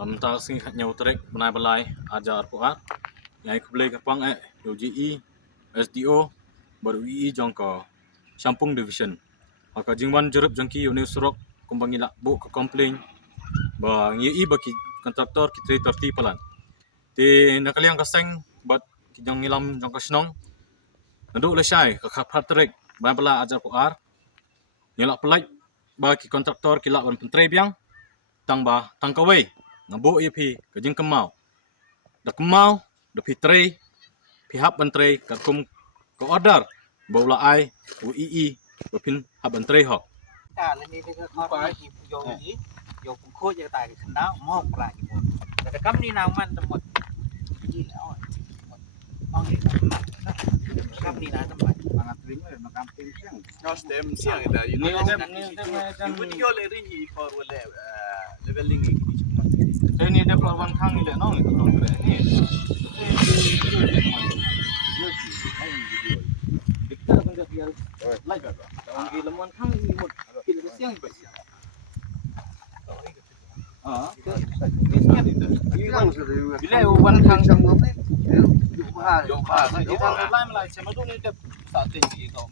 Tentang sing nyau trek benai belai ajar Quran yang aku boleh kapang UGE SDO baru UI jangka Sampung Division. Maka jingwan jerup jangki unit surok kumbangi lak bu ke komplain ba ngi baki kontraktor kita terti pelan. Ti nakali yang kaseng bat kijang ngilam jangka senong. Naduk lesai ke kapal trek ban pela ajar Quran. Nyelak pelaj bagi kontraktor kilak ban pentre biang tang ba tang kawai ngabu pi kejing kemau. Dak kemau dak pi pihak pentre kakum ke order baula ai UII bapin hab pentre ho. Là như cái con phải vô gì vô cũng khôi cho tài thành đáo một lạiแต่คำนี้นามันทั้งหมดยี่แล้วเอาเห็นคำนี้นะทั้งหมดมากริ้งเลยมากำเป็นเสียง Ja, stem siang ida. You would you already he for leveling Ini dia pelawan kang ni le nong itu dong ni. Kita akan dia biar live apa. Orang ilmuwan kang ni mud kilo siang ba siang. Biasanya itu. Bila wan kang trong ngóng đấy Yo ha, itu kan lain lah. Cuma tu ni dia tak tinggi tau.